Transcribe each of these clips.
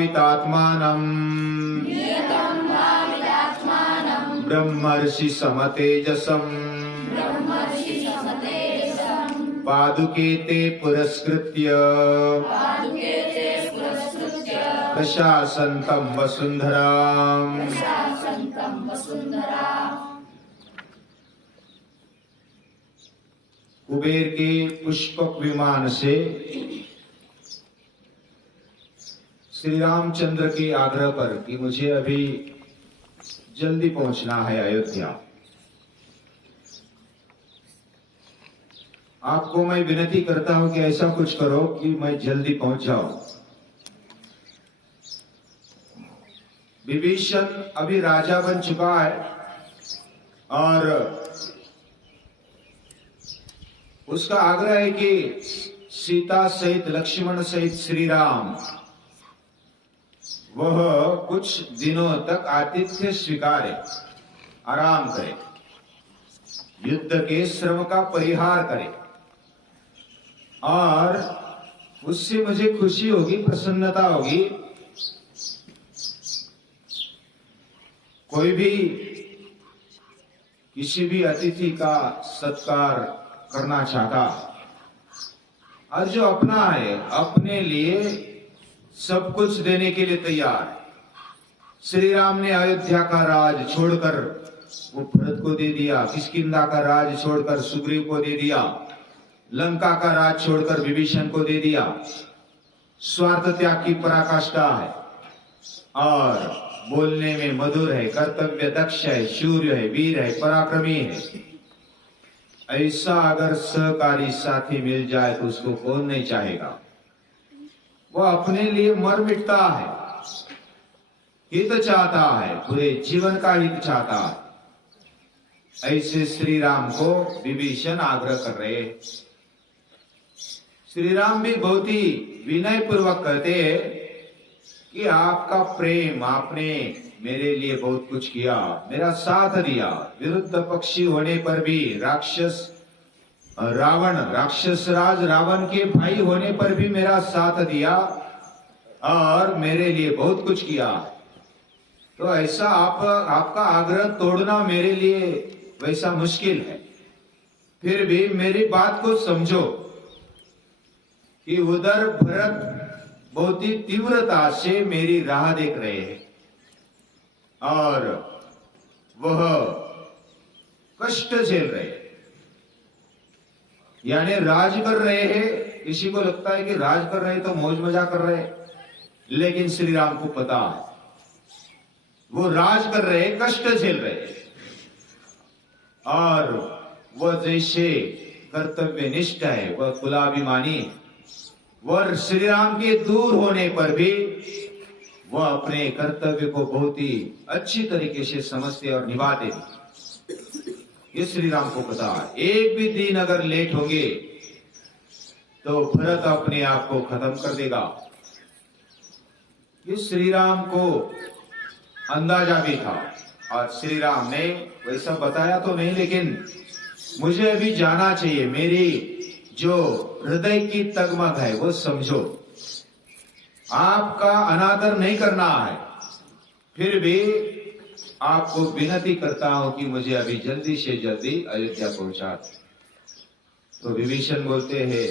भावितात्मानं ब्रह्मर्षि समतेजसं पादुके ते पुरस्कृत्य प्रशासन्तं वसुन्धराम्। कुबेर के पुष्पक विमान से श्री रामचंद्र के आग्रह पर कि मुझे अभी जल्दी पहुंचना है अयोध्या, आपको मैं विनती करता हूं कि ऐसा कुछ करो कि मैं जल्दी पहुंच जाऊं। विभीषण अभी राजा बन चुका है और उसका आग्रह है कि सीता सहित लक्ष्मण सहित श्री राम वह कुछ दिनों तक आतिथ्य स्वीकारे, आराम करे, युद्ध के श्रम का परिहार करे और उससे मुझे खुशी होगी, प्रसन्नता होगी। कोई भी किसी भी अतिथि का सत्कार करना चाहता और जो अपना है अपने लिए सब कुछ देने के लिए तैयार है। श्री राम ने अयोध्या का राज छोड़कर वो भरत को दे दिया, किष्किंधा का राज छोड़कर सुग्रीव को दे दिया, लंका का राज छोड़कर विभीषण को दे दिया। स्वार्थ त्याग की पराकाष्ठा है और बोलने में मधुर है, कर्तव्य दक्ष है, शूर्य है, वीर है, पराक्रमी है। ऐसा अगर सहकारी साथी मिल जाए तो उसको कौन नहीं चाहेगा। वो अपने लिए मर मिटता है, हित चाहता है, पूरे जीवन का हित चाहता है। ऐसे श्री राम को विभीषण आग्रह कर रहे। श्री राम भी बहुत ही विनय पूर्वक कहते हैं कि आपका प्रेम, आपने मेरे लिए बहुत कुछ किया, मेरा साथ दिया, विरुद्ध पक्षी होने पर भी, राक्षस रावण, राक्षस राज रावण के भाई होने पर भी मेरा साथ दिया और मेरे लिए बहुत कुछ किया। तो ऐसा आपका आग्रह तोड़ना मेरे लिए वैसा मुश्किल है। फिर भी मेरी बात को समझो कि उधर भरत बहुत ही तीव्रता से मेरी राह देख रहे हैं और वह कष्ट झेल रहे हैं, यानी राज कर रहे हैं। किसी को लगता है कि राज कर रहे हैं तो मौज मजा कर रहे हैं, लेकिन श्री राम को पता है वो राज कर रहे हैं, कष्ट झेल रहे हैं और वह जैसे कर्तव्य निष्ठ है, वह कुलाभिमानी, वह श्री राम के दूर होने पर भी वह अपने कर्तव्य को बहुत ही अच्छी तरीके से समझते और निभाते। ये श्री राम को पता है एक भी दिन अगर लेट होंगे तो भरत अपने आप को खत्म कर देगा। ये श्री राम को अंदाजा भी था और श्री राम ने वैसा बताया तो नहीं, लेकिन मुझे अभी जाना चाहिए, मेरी जो हृदय की तगमग है वो समझो। आपका अनादर नहीं करना है, फिर भी आपको विनती करता हूं कि मुझे अभी जल्दी से जल्दी अयोध्या पहुंचा। तो विभीषण बोलते हैं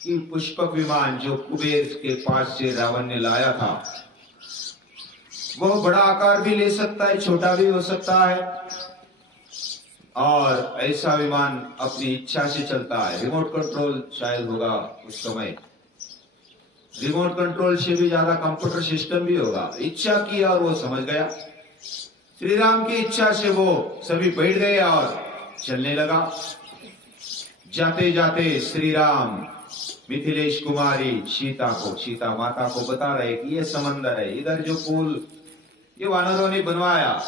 कि पुष्पक विमान जो कुबेर के पास से रावण ने लाया था वो बड़ा आकार भी ले सकता है, छोटा भी हो सकता है और ऐसा विमान अपनी इच्छा से चलता है। रिमोट कंट्रोल शायद होगा उस समय, रिमोट कंट्रोल से भी ज्यादा कंप्यूटर सिस्टम भी होगा। इच्छा की और वो समझ गया, श्री राम की इच्छा से वो सभी बैठ गए और चलने लगा। जाते जाते श्री राम मिथिलेश कुमारी सीता माता को बता रहे कि ये समंदर है, इधर जो पुल ये वानरों ने बनवाया,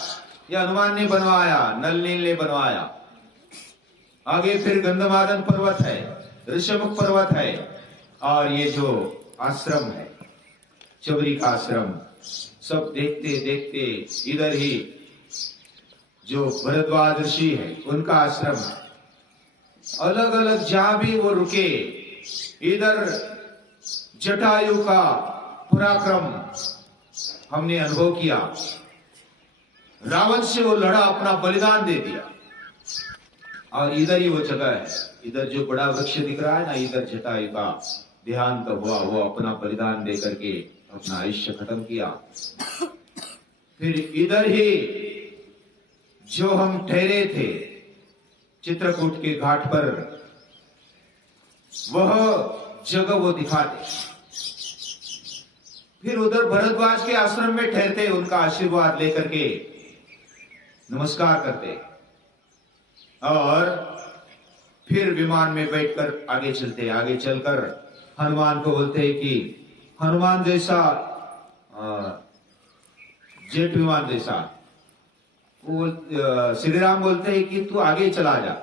ये हनुमान ने बनवाया, नल नील ने बनवाया। आगे फिर गंधमादन पर्वत है, ऋषमुख पर्वत है और ये जो आश्रम है चबरी का आश्रम, सब देखते देखते इधर ही जो भरद्वाज ऋषि है उनका आश्रम है। अलग अलग जहां भी वो रुके, इधर जटायु का पराक्रम हमने अनुभव किया। रावण से वो लड़ा, अपना बलिदान दे दिया। और इधर ही वो जगह है, इधर जो बड़ा वृक्ष दिख रहा है ना, इधर जटायु का देहांत हुआ। वो अपना बलिदान दे करके अपना आयुष्य खत्म किया। फिर इधर ही जो हम ठहरे थे चित्रकूट के घाट पर, वह जगह वो दिखाते। फिर उधर भरद्वाज के आश्रम में ठहरते, उनका आशीर्वाद लेकर के नमस्कार करते और फिर विमान में बैठकर आगे चलते। आगे चलकर हनुमान को बोलते हैं कि हनुमान जैसा जेट विमान जैसा, वो श्री राम बोलते हैं कि तू आगे चला जा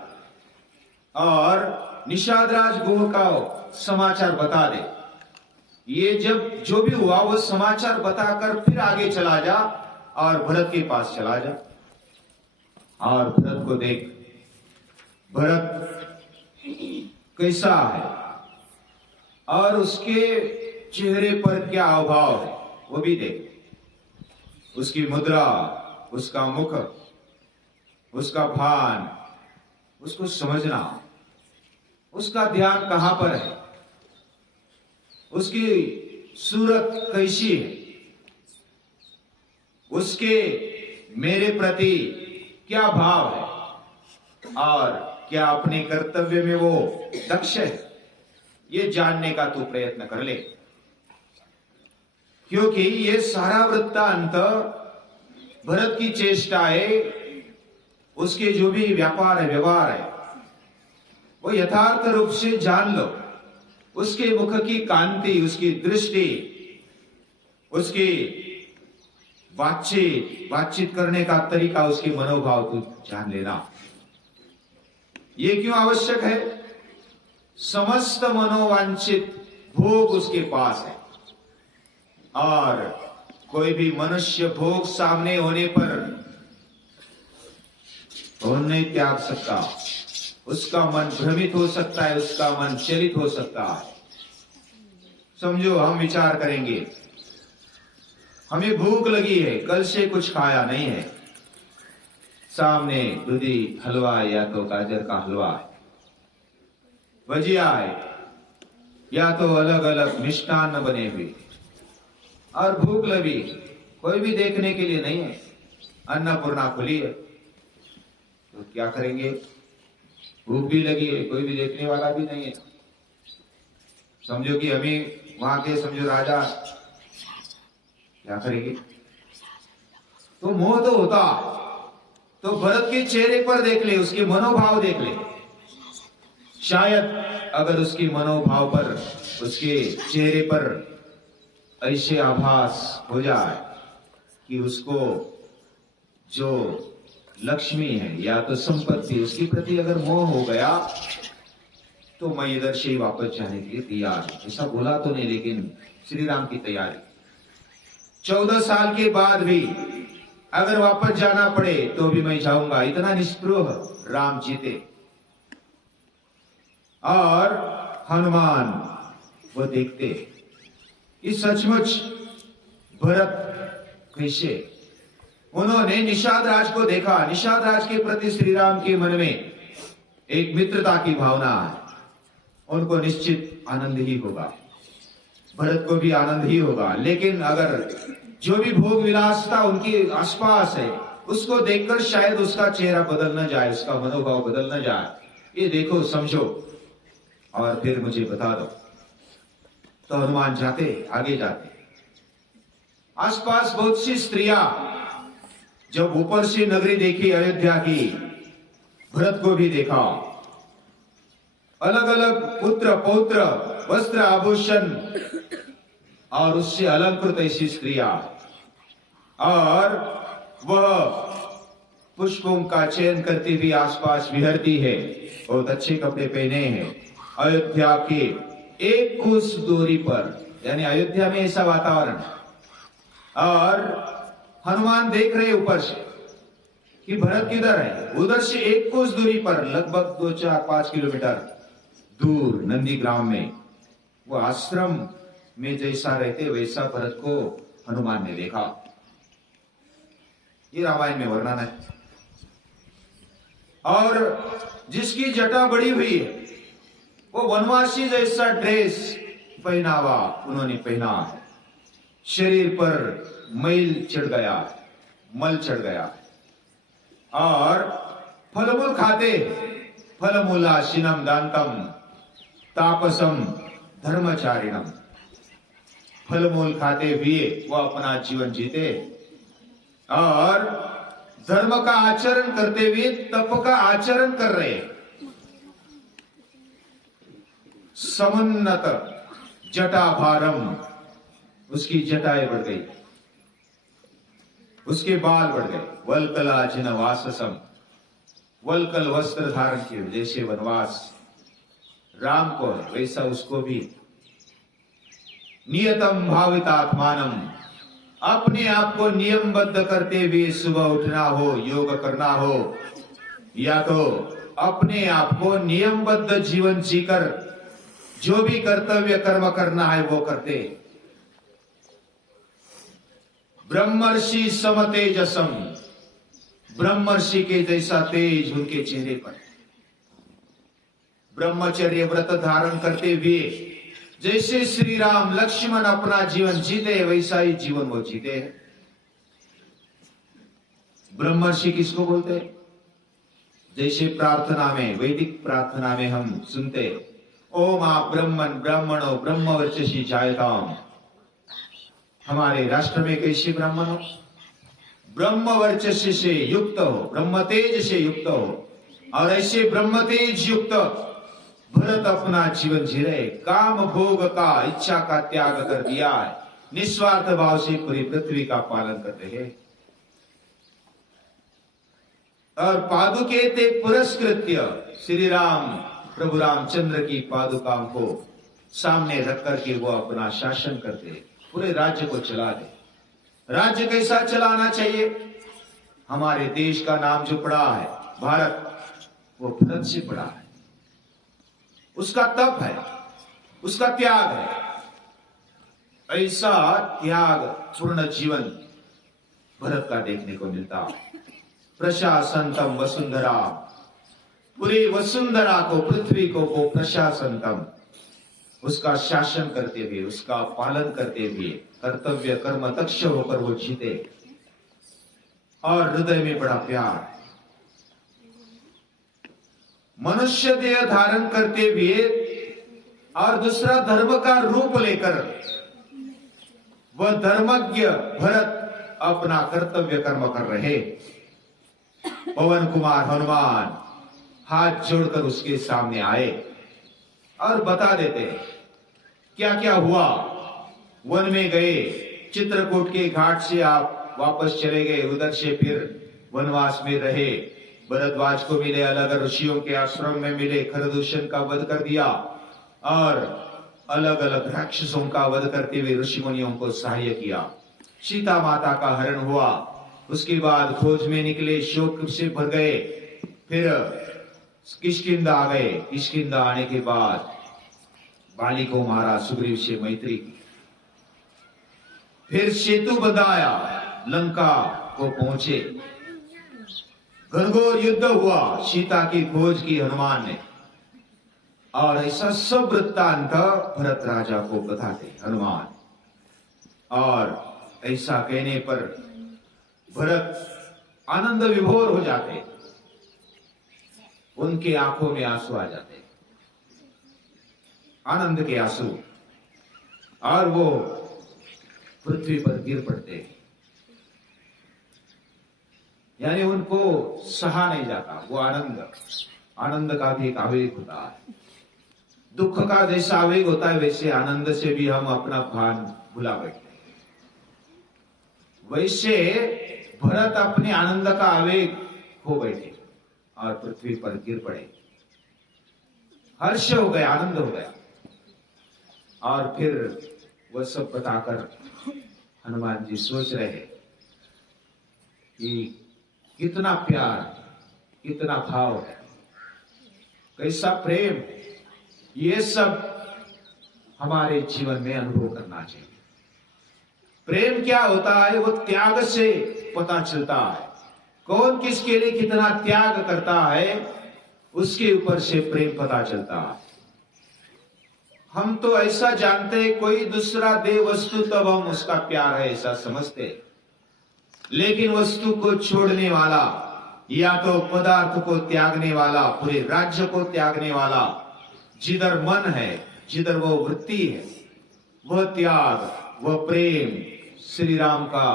और निषाद राज गुह का समाचार बता दे। ये जब जो भी हुआ वो समाचार बताकर फिर आगे चला जा और भरत के पास चला जा और भरत को देख, भरत कैसा है और उसके चेहरे पर क्या हावभाव है वो भी देख। उसकी मुद्रा, उसका मुख, उसका भान, उसको समझना, उसका ध्यान कहां पर है, उसकी सूरत कैसी है, उसके मेरे प्रति क्या भाव है और क्या अपने कर्तव्य में वो दक्ष है, ये जानने का तू प्रयत्न कर ले। क्योंकि ये सारा वृत्तांत भरत की चेष्टा है, उसके जो भी व्यापार है, व्यवहार है, वो यथार्थ रूप से जान लो। उसके मुख की कांति, उसकी दृष्टि, उसकी बातचीत करने का तरीका, उसके मनोभाव तू जान लेना। ये क्यों आवश्यक है? समस्त मनोवांछित भोग उसके पास है और कोई भी मनुष्य भोग सामने होने पर तो नहीं त्याग सकता। उसका मन भ्रमित हो सकता है, उसका मन चलित हो सकता है। समझो, हम विचार करेंगे, हमें भूख लगी है, कल से कुछ खाया नहीं है, सामने दूधी हलवा या तो गाजर का हलवा है, भजिया है या तो अलग अलग मिष्टान्न बने हुए और भूख लगी, कोई भी देखने के लिए नहीं है, अन्नपूर्णा खुली है, तो क्या करेंगे? भूख भी लगी है, कोई भी देखने वाला भी नहीं है। समझो कि हमें वहां के समझो राजा, क्या करेंगे? तो मोह तो होता। तो भरत के चेहरे पर देख ले, उसके मनोभाव देख ले। शायद अगर उसके मनोभाव पर, उसके चेहरे पर ऐसे आभास हो जाए कि उसको जो लक्ष्मी है या तो संपत्ति, उसके प्रति अगर मोह हो गया, तो मैं इधर से ही वापस जाने के लिए तैयार हूं। ऐसा बोला तो नहीं, लेकिन श्री राम की तैयारी। 14 साल के बाद भी अगर वापस जाना पड़े तो भी मैं जाऊंगा, इतना निस्पृह राम जीते। और हनुमान वो देखते कि सचमुच भरत कैसे, उन्होंने निषाद राज को देखा। निषाद राज के प्रति श्री राम के मन में एक मित्रता की भावना है, उनको निश्चित आनंद ही होगा, भरत को भी आनंद ही होगा। लेकिन अगर जो भी भोग विलासता उनके आसपास है, उसको देखकर शायद उसका चेहरा बदल न जाए, उसका मनोभाव बदल न जाए। ये देखो, समझो और फिर मुझे बता दो। तो हनुमान जाते, आगे जाते। आसपास बहुत सी स्त्रियां, जब ऊपर से नगरी देखी अयोध्या की, भरत को भी देखा, अलग अलग पुत्र पौत्र, वस्त्र आभूषण और उससे अलंकृत ऐसी स्त्रियां, और वह पुष्पों का चयन करती हुई आसपास विहरती है, बहुत अच्छे कपड़े पहने हैं। अयोध्या के एक कोस दूरी पर, यानी अयोध्या में ऐसा वातावरण, और हनुमान देख रहे ऊपर से कि भरत किधर है। उधर से एक कोस दूरी पर, लगभग 2, 4, 5 किलोमीटर दूर नंदी ग्राम में वो आश्रम में जैसा रहते वैसा भरत को हनुमान ने देखा। ये रामायण में वर्णन है। और जिसकी जटा बड़ी हुई है वो वनवासी जैसा ड्रेस पहनावा उन्होंने पहना है। शरीर पर मैल चढ़ गया, मल चढ़ गया। और फलमूल खाते, फलमूलाशिनम दांतम तापसम धर्मचारिणम। फलमूल खाते हुए वो अपना जीवन जीते और धर्म का आचरण करते हुए तप का आचरण कर रहे। समुन्नत जटा भारम, उसकी जटाएं बढ़ गई, उसके बाल बढ़ गए। वलकला जिन वाससम, वलकल वस्त्र धारण किए जैसे वनवास राम को है वैसा उसको भी। नियतम भावितात्मानम, अपने आप को नियमबद्ध करते हुए सुबह उठना हो, योग करना हो, या तो अपने आप को नियमबद्ध जीवन जीकर जो भी कर्तव्य कर्म करना है वो करते। ब्रह्मर्षि समतेजसम, ब्रह्मर्षि के जैसा तेज उनके चेहरे पर। ब्रह्मचर्य व्रत धारण करते हुए जैसे श्री राम लक्ष्मण अपना जीवन जीते वैसा ही जीवन वो जीते हैं। ब्रह्मर्षि किसको बोलते हैं? जैसे प्रार्थना में, वैदिक प्रार्थना में हम सुनते ओम आप ब्रह्मन ब्राह्मणो ब्रह्म वर्चसी जायताम। हमारे राष्ट्र में कैसे ब्राह्मण हो? ब्रह्म वर्चस्य से युक्त हो, ब्रह्म तेज से युक्त हो। और ऐसे ब्रह्म तेज युक्त भरत अपना जीवन जी रहे। काम भोग का, इच्छा का त्याग कर दिया है। निस्वार्थ भाव से पूरी पृथ्वी का पालन करते हैं। और पादुके ते पुरस्कृत्य, श्री राम प्रभु रामचंद्र की पादुकाओं को सामने रख करके वो अपना शासन करते, पूरे राज्य को चला दे। राज्य कैसा चलाना चाहिए? हमारे देश का नाम जो पड़ा है भारत, वो भरत से पड़ा है। उसका तप है, उसका त्याग है। ऐसा त्याग पूर्ण जीवन भरत का देखने को मिलता है। प्रशासनतम वसुंधरा, पूरी वसुंधरा को, पृथ्वी को प्रशासनतम, उसका शासन करते हुए, उसका पालन करते हुए, कर्तव्य कर्म दक्ष होकर वो जीते। और हृदय में बड़ा प्यार, मनुष्य देह धारण करते हुए और दूसरा धर्म का रूप लेकर वह धर्मज्ञ भरत अपना कर्तव्य कर्म कर रहे। पवन कुमार हनुमान हाथ जोड़कर उसके सामने आए और बता देते क्या क्या हुआ। वन में गए, चित्रकूट के घाट से आप वापस चले गए, उधर से फिर वनवास में रहे। भरद्वाज को मिले, अलग ऋषियों के आश्रम में मिले, खरदूषण का वध कर दिया और अलग अलग राक्षसों का वध करते हुए ऋषि मुनियों को सहाय किया। सीता माता का हरण हुआ। उसके बाद खोज में निकले, शोक से भर गए। फिर किष्किंधा आ गए। किष्किंधा आने के बाद बाली को मारा, सुग्रीव से मैत्री की। फिर सेतु बंधाया, लंका को पहुंचे। घनघोर युद्ध हुआ, सीता की खोज की हनुमान ने। और ऐसा सब वृत्तांत भरत राजा को बताते हनुमान। और ऐसा कहने पर भरत आनंद विभोर हो जाते, उनके आंखों में आंसू आ जाते, आनंद के आंसू। और वो पृथ्वी पर गिर पड़ते, यानी उनको सहा नहीं जाता। वो आनंद का भी एक आवेग होता है। दुख का जैसा आवेग होता है वैसे आनंद से भी हम अपना भान भुला बैठते हैं। वैसे भरत अपने आनंद का आवेग खो बैठे और पृथ्वी पर गिर पड़े। हर्ष हो गया, आनंद हो गया। और फिर वह सब बताकर हनुमान जी सोच रहे कि कितना प्यार, कितना भाव है, कैसा प्रेम। ये सब हमारे जीवन में अनुभव करना चाहिए। प्रेम क्या होता है, वो त्याग से पता चलता है। कौन किसके लिए कितना त्याग करता है, उसके ऊपर से प्रेम पता चलता है। हम तो ऐसा जानते हैं, कोई दूसरा दे वस्तु तब हम उसका प्यार है ऐसा समझते, लेकिन वस्तु को छोड़ने वाला या तो पदार्थ को त्यागने वाला, पूरे राज्य को त्यागने वाला, जिधर मन है, जिधर वो वृत्ति है, वह त्याग, वह प्रेम, श्री राम का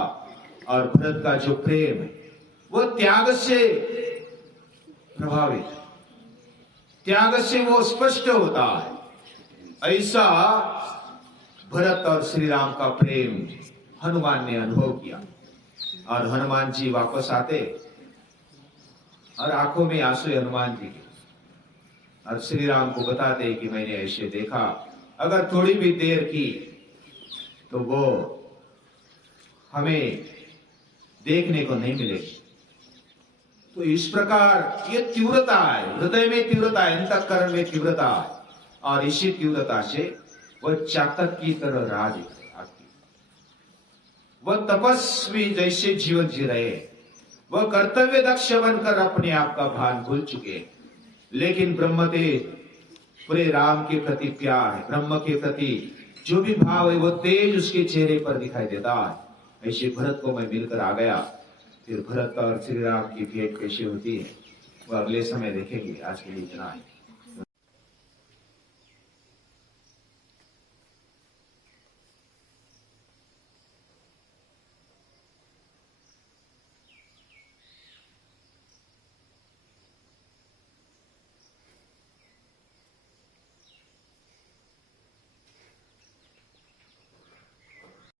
और भरत का जो प्रेम है, वो त्याग से प्रभावित, त्याग से वो स्पष्ट होता है। ऐसा भरत और श्री राम का प्रेम हनुमान ने अनुभव किया। और हनुमान जी वापस आते और आंखों में आंसू हनुमान जी के, और श्री राम को बताते कि मैंने ऐसे देखा, अगर थोड़ी भी देर की तो वो हमें देखने को नहीं मिलेगी। तो इस प्रकार ये तीव्रता है, हृदय में तीव्रता है, अंतःकरण में तीव्रता है, और इसी तीव्रता से वह चातक की तरह राज आती। वह तपस्वी जैसे जीवन जी रहे, वह कर्तव्य दक्ष बनकर अपने आप का भान भूल चुके, लेकिन ब्रह्म तेज, पूरे राम के प्रति प्यार है, ब्रह्म के प्रति जो भी भाव है वो तेज उसके चेहरे पर दिखाई देता है। ऐसे भरत को मैं मिलकर आ गया। फिर भरत और श्री राम की भेंट कैसे होती है वो अगले समय देखेंगे। आज के लिए इतना है।